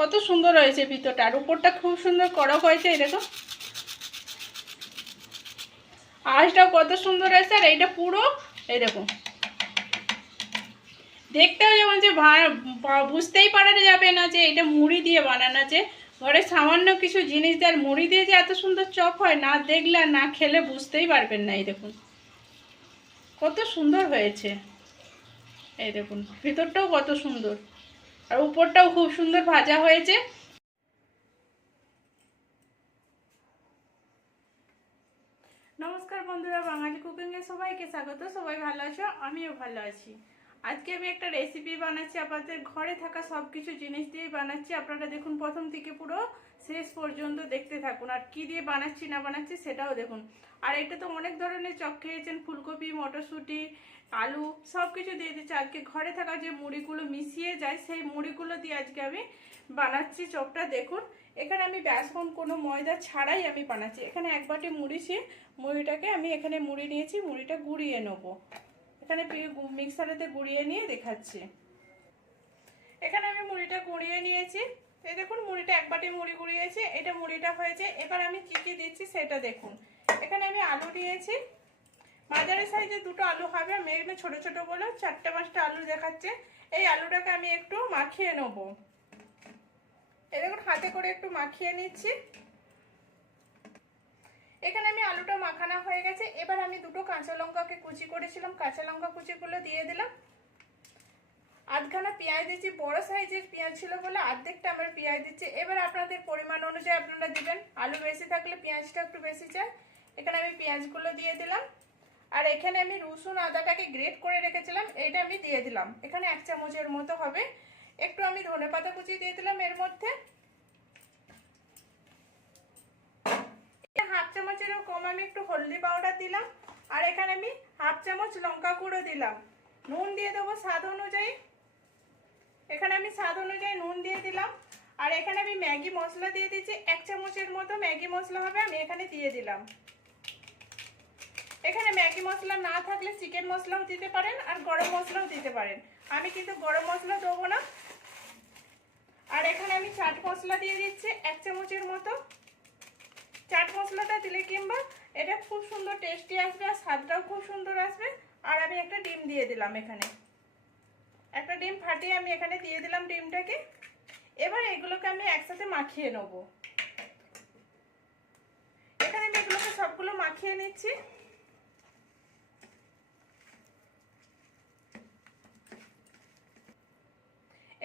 কত সুন্দর হয়েছে ভিতরটা, আর উপরটা খুব সুন্দর করক হয়েছে, এই দেখো। আঁশটাও কত সুন্দর হয়েছে, আর এইটা পুরো, এই দেখো। দেখতেও যেমন যে বুঝতেই পারা যাবে না যে এটা মুড়ি দিয়ে বানানো আছে ঘরে সামান্য কিছু জিনিস দিয়ে আর মুড়ি দিয়ে যে এত সুন্দর চপ হয়, না দেখলে না খেলে বুঝতেই পারবেন না, এই দেখুন। কত সুন্দর হয়েছে। এই দেখুন, ভিতরটাও কত সুন্দর। আর উপরটাও খুব সুন্দর ভাজা হয়েছে। নমস্কার বন্ধুরা, বাঙালি কুকিংয়ে সবাইকে স্বাগত, সবাই ভালো আছো? আমিও ভালো আছি। আজকে আমি একটা রেসিপি বানাচ্ছি, আপনাদের ঘরে থাকা সব কিছু জিনিস দিয়ে বানাচ্ছি। আপনারা দেখুন প্রথম থেকে পুরো শেষ পর্যন্ত দেখতে থাকুন। আর কি দিয়ে বানাচ্ছি, না বানাচ্ছি সেটাও দেখুন। আর এটা তো অনেক ধরনের চপ খেয়েছেন, ফুলকপি, মটরশুঁটি, আলু সব কিছু দিয়ে দিচ্ছি। আজকে ঘরে থাকা যে মুড়িগুলো মিশিয়ে যায়, সেই মুড়িগুলো দিয়ে আজকে আমি বানাচ্ছি চপটা। দেখুন, এখানে আমি বেসন, কোনো ময়দা ছাড়াই আমি বানাচ্ছি। এখানে এক বাটি মুড়িছি মুড়িটাকে আমি এখানে মুড়ি নিয়েছি, মুড়িটা গুঁড়িয়ে নেব। এখানে মিক্সারেতে গুঁড়িয়ে নিয়ে দেখাচ্ছি। এখানে আমি মুড়িটা গুঁড়িয়ে নিয়েছি। এই দেখুন, মুড়িটা এক বাটি মুড়ি গুঁড়িয়েছি, এটা মুড়িটা হয়েছে। এবার আমি কি কি দিচ্ছি সেটা দেখুন। এখানে আমি আলু দিয়েছি। মাঝারি সাইজে দুটো আলু হবে, আমি এখানে ছোটো ছোটো বলে চারটে পাঁচটা আলু দেখাচ্ছে। এই আলুটাকে আমি একটু মাখিয়ে নেব। এই দেখুন, হাতে করে একটু মাখিয়ে নিচ্ছি। এখানে আমি আলুটা মাখানো হয়ে গেছে। এবার আমি দুটো কাঁচা লঙ্কাকে কুচি করেছিলাম। কাঁচা লঙ্কা কুচিগুলো দিয়ে দিলাম। আধখানা পেঁয়াজ দিচ্ছি বড় সাইজের পেঁয়াজ ছিল বলে অর্ধেকটা আমার পেঁয়াজ দিচ্ছি। এবার আপনাদের পরিমাণ অনুযায়ী আপনারা দিবেন। আলু বেশি থাকলে পেঁয়াজটা একটু বেশি চাই। এখানে আমি পেঁয়াজগুলো দিয়ে দিলাম। আর এখানে আমি রসুন আদাটাকে গ্রেট করে রেখেছিলাম, এইটা আমি দিয়ে দিলাম। এখানে এক চামচের মতো হবে। একটু আমি ধনে পাতা কুচি দিয়ে দিলাম এর মধ্যে। হাফ চামচেরও কম আমি একটু হলদি পাউডার দিলাম। আর এখানে আমি হাফ চামচ লঙ্কা গুঁড়ো দিলাম। নুন দিয়ে দেবো স্বাদ অনুযায়ী। এখানে আমি স্বাদ অনুযায়ী নুন দিয়ে দিলাম। আর এখানে আমি ম্যাগি মশলা দিয়ে দিচ্ছি। এক চামচের মতো ম্যাগি মশলা হবে, আমি এখানে দিয়ে দিলাম। এখানে ম্যাগি মশলা না থাকলে চিকেন মশলাও দিতে পারেন আর গরম মশলাও দিতে পারেন। আমি কিন্তু গরম মশলা দেবো না। আর এখানে আমি চাট মশলা দিয়ে দিচ্ছি এক চামচের মতো। চাট মশলাটা দিলে কিংবা এটা খুব সুন্দর টেস্টি আসবে আর স্বাদটাও খুব সুন্দর আসবে। আর আমি একটা ডিম দিয়ে দিলাম এখানে। একটা ডিম ফাটিয়ে আমি এখানে দিয়ে দিলাম ডিমটাকে। এবার এগুলোকে আমি একসাথে মাখিয়ে নেব। এখানে আমি এগুলোকে সবগুলো মাখিয়ে নিচ্ছি।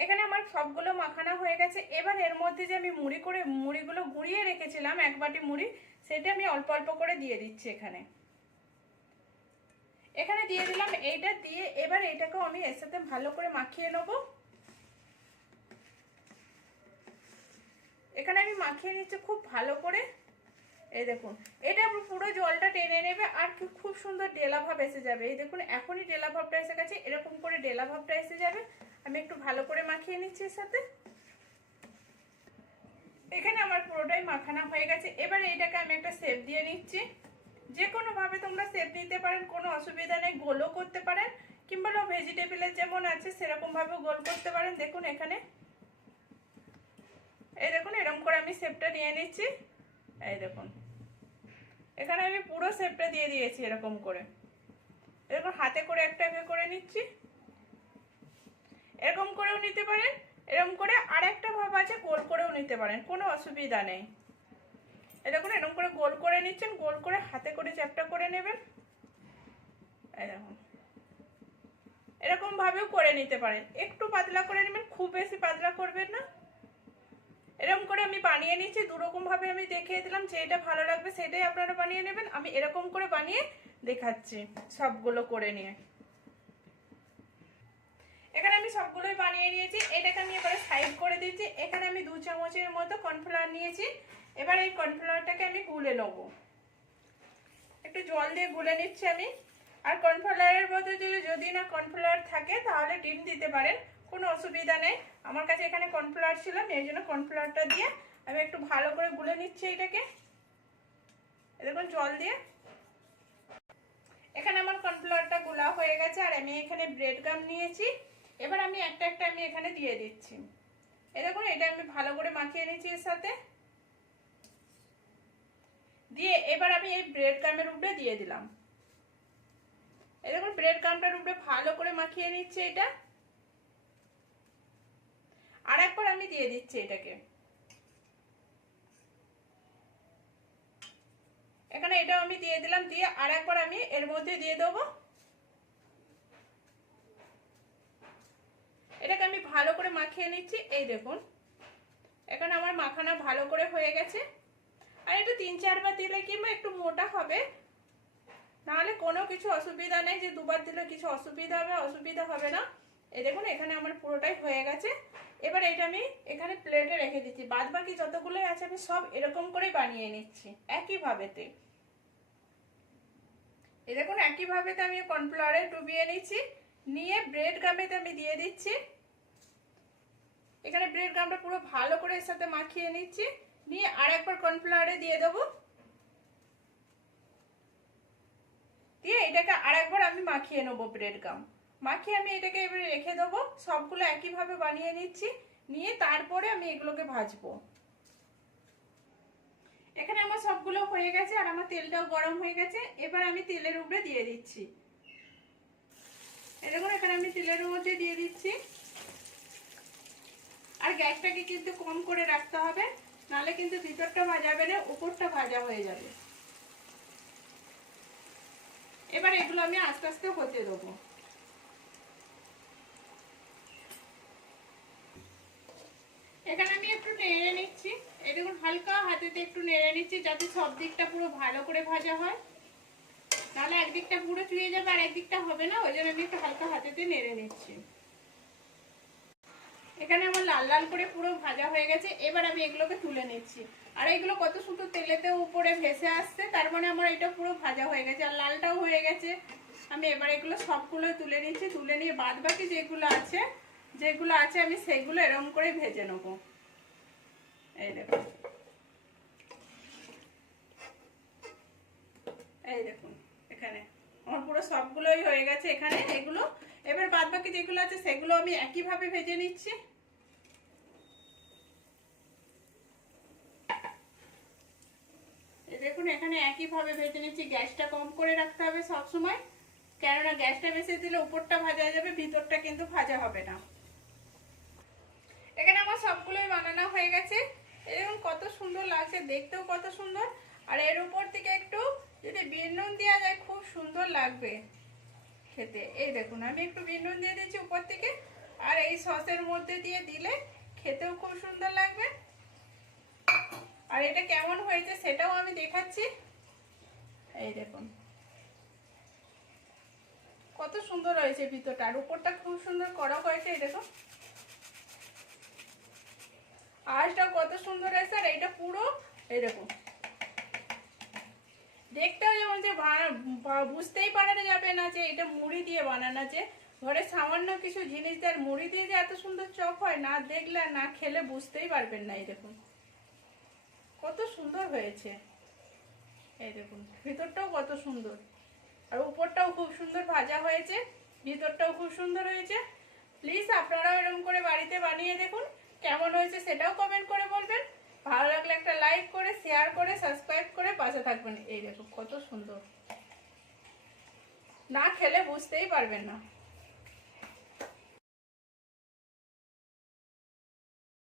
এখানে আমার সবগুলো মাখানো হয়ে গেছে। এবার এর মধ্যে যে আমি মুড়ি করে, মুড়িগুলো গুঁড়িয়ে রেখেছিলাম, এক বাটি মুড়ি, সেটা আমি অল্প অল্প করে দিয়ে দিচ্ছি এখানে। এখানে দিয়ে দিলাম, এইটা দিয়ে এবার এইটাকেও আমি এর সাথে ভালো করে মাখিয়ে নেব। এখানে আমি মাখিয়ে নিচ্ছি খুব ভালো করে। এই দেখুন, এটা পুরো জলটা টেনে নেবে আর খুব সুন্দর ডেলা ভাব এসে যাবে। এই দেখুন, এখনই ডেলা ভাবটা এসে গেছে, এরকম করে ডেলা ভাবটা এসে যাবে। আমি একটু ভালো করে মাখিয়ে নিচ্ছি এর সাথে। এখানে আমার পুরোটাই মাখানো হয়ে গেছে। এবার এইটাকে আমি একটা সেপ দিয়ে নিচ্ছি। যে কোনোভাবে তোমরা সেপ নিতে পারেন, কোনো অসুবিধা নেই, গোলও করতে পারেন, কিংবা ভেজিটেবলের যেমন আছে, সেরকমভাবেও গোল করতে পারেন। দেখুন এখানে। এই দেখুন, এরকম করে আমি সেপটা নিয়ে নিচ্ছি। এই দেখুন। এখানে আমি পুরো সেপটা দিয়ে দিয়েছি এরকম করে। এরকম হাতে করে একটা করে নিচ্ছি। এরকম করেও নিতে পারেন, এরকম করে আরেকটা ভাব আছে, গোল করেও নিতে পারেন, কোনো অসুবিধা নেই। এরকম এরকম করে গোল করে নিচ্ছেন, গোল করে হাতে করে চ্যাপটা করে নেবেন। এই দেখুন। এরকম ভাবেও করে নিতে পারেন। একটু পাতলা করে নেবেন, খুব বেশি পাতলা করবেন না। এরকম করে আমি বানিয়ে নিচ্ছি দুরকম ভাবে আমি দেখিয়ে দিলাম, যেটা ভালো লাগবে সেটাই আপনারা বানিয়ে নেবেন। আমি এরকম করে বানিয়ে দেখাচ্ছি সবগুলো করে নিয়ে। এখানে আমি সবগুলোই বানিয়ে নিয়েছি। এটাকে আমি এবারে সাইড করে দিচ্ছি। এখানে আমি দু চামচের মতো কর্নফ্লাওয়ার নিয়েছি। এবার এই কর্নফ্লাওয়ারটাকে আমি গুলে নেব। একটু জল দিয়ে গুলে নিচ্ছি আমি। আর কর্নফ্লাওয়ারের বদলে যদি যদি না কর্নফ্লাওয়ার থাকে, তাহলে ডিম দিতে পারেন। কোনো অসুবিধা নেই। আমার কাছে এখানে কর্নফ্লাওয়ার ছিল এই জন্য কর্নফ্লাওয়ারটা দিয়ে আমি একটু ভালো করে গুলে নিচ্ছি এটাকে। দেখুন, জল দিয়ে। এখানে আমার কর্নফ্লাওয়ারটা গোলা হয়ে গেছে, আর আমি এখানে ব্রেড গাম নিয়েছি। এবার আমি একটা একটা আমি এখানে দিয়ে দিচ্ছি। এই দেখুন, এটা আমি ভালো করে মাখিয়ে নিচ্ছি এর সাথে। দিয়ে এবার আমি এই ব্রেড ক্রামের উপরে দিয়ে দিলাম। এই দেখুন ব্রেড ক্রামটার উপরে ভালো করে মাখিয়ে নিচ্ছে এটা। আর একবার আমি দিয়ে দিচ্ছি এটাকে। এখানে এটাও আমি দিয়ে দিলাম, দিয়ে আর একবার আমি এর মধ্যে দিয়ে দেবো। এটাকে আমি ভালো করে মাখিয়ে নিচ্ছি, এই দেখুন। এখানে আমার মাখানা ভালো করে হয়ে গেছে। আর এটা তিন চারবার দিলে কিংবা একটু মোটা হবে, নাহলে কোনো কিছু অসুবিধা নেই। যে দুবার দিলে কিছু অসুবিধা হবে অসুবিধা হবে না। এই দেখুন, এখানে আমার পুরোটাই হয়ে গেছে। এবার এটা আমি এখানে প্লেটে রেখে দিচ্ছি। বাদ বাকি যতগুলোই আছে, আমি সব এরকম করেই বানিয়ে নিচ্ছি, একইভাবেতে। এ দেখুন, একইভাবেতে আমি কর্নফ্লাওয়ারে ডুবিয়ে নিচ্ছি। নিয়ে ব্রেড গামেতে আমি দিয়ে দিচ্ছি। এখানে ব্রেড গামটা পুরো ভালো করে এর সাথে মাখিয়ে নিচ্ছি। নিয়ে আর একবার কর্নফ্লাওয়ারে দিয়ে দেবো। দিয়ে এটাকে আর একবার আমি মাখিয়ে নেব ব্রেড গাম মাখিয়ে আমি এটাকে এবারে রেখে দেবো। সবগুলো একইভাবে বানিয়ে নিচ্ছি। নিয়ে তারপরে আমি এগুলোকে ভাজবো। এখানে আমার সবগুলো হয়ে গেছে আর আমার তেলটাও গরম হয়ে গেছে। এবার আমি তেলের উপরে দিয়ে দিচ্ছি। এরকম এখানে আমি তেলের মধ্যে দিয়ে দিচ্ছি। আর গ্যাসটাকে কিন্তু কম করে রাখতে হবে। নাহলে কিন্তু ভিতরটা ভাজাবে না, উপরটা ভাজা হয়ে যাবে। এবার এগুলো আমি আস্তে আস্তে হতে দেবো। এখানে আমি একটু নেড়ে নিচ্ছি। এই দেখুন, হালকা হাতেতে একটু নেড়ে নিচ্ছি যাতে সব দিকটা পুরো ভালো করে ভাজা হয়। তাহলে একদিকটা পুরো চুয়ে যাবে আর একদিকটা হবে না, ওই জন্য আমি একটু হালকা হাতেতে নেড়ে নিচ্ছি। এখানে আমার লাল লাল করে পুরো ভাজা হয়ে গেছে। এবার আমি এগুলোকে তুলে নিচ্ছি। আর এগুলো কত সুন্দর তেলেতে উপরে ভেসে আসছে, তার মানে আমার এটা পুরো ভাজা হয়ে গেছে আর লালটাও হয়ে গেছে। আমি এবার এগুলো সবগুলো তুলে নিচ্ছি। তুলে নিয়ে বাদ বাকি যেগুলো আছে যেগুলো আছে আমি সেগুলো এরকম করে ভেজে নেব। এই দেখুন। এই দেখুন, এখানে। আমার পুরো সবগুলোই হয়ে গেছে এখানে। এগুলো এবার বাদ বাকি যেগুলো আছে সেগুলো আমি একইভাবে ভেজে নিচ্ছি। দেখুন, এখানে একইভাবে ভেজে নিচ্ছি। গ্যাসটা কম করে রাখতে হবে সব সময় কেননা গ্যাসটা বেশি দিলে উপরটা ভাজা যাবে, ভিতরটা কিন্তু ভাজা হবে না। এখানে আমার সবগুলোই বানানো হয়ে গেছে। এরকম কত সুন্দর লাগছে, দেখতেও কত সুন্দর। আর এর উপর থেকে একটু যদি বিনুন দেওয়া যায়, খুব সুন্দর লাগবে। খেতে। এই দেখুন, আমি একটু বিনুন দিয়ে দিয়েছি উপর থেকে, আর এই সসের মধ্যে দিয়ে দিলে খেতেও খুব সুন্দর লাগবে। আর এটা কেমন হয়েছে সেটাও আমি দেখাচ্ছি। এই দেখুন, কত সুন্দর হয়েছে ভিতরটা, আর উপরটা খুব সুন্দর করা হয়েছে, এই দেখুন। আঁচটা কত সুন্দর হয়েছে, আর এইটা পুরো এরকম দেখতেও যেমন যে বুঝতেই পারানো যাবে না যে এটা মুড়ি দিয়ে বানানো আছে ঘরে সামান্য কিছু জিনিস দেয় মুড়ি দিয়ে যে এত সুন্দর চপ হয়, না দেখলে না খেলে বুঝতেই পারবেন না এই কত সুন্দর হয়েছে। এই দেখুন, ভিতরটাও কত সুন্দর। আর উপরটাও খুব সুন্দর ভাজা হয়েছে, ভিতরটাও খুব সুন্দর হয়েছে। প্লিজ আপনারাও এরকম করে বাড়িতে বানিয়ে দেখুন, কেমন হয়েছে সেটাও কমেন্ট করে বলবেন। ভালো লাগলে একটা লাইক করে শেয়ার করে সাবস্ক্রাইব করে পাশে থাকবেন। এই দেখো, কত সুন্দর। না খেলে বুঝতেই পারবেন না।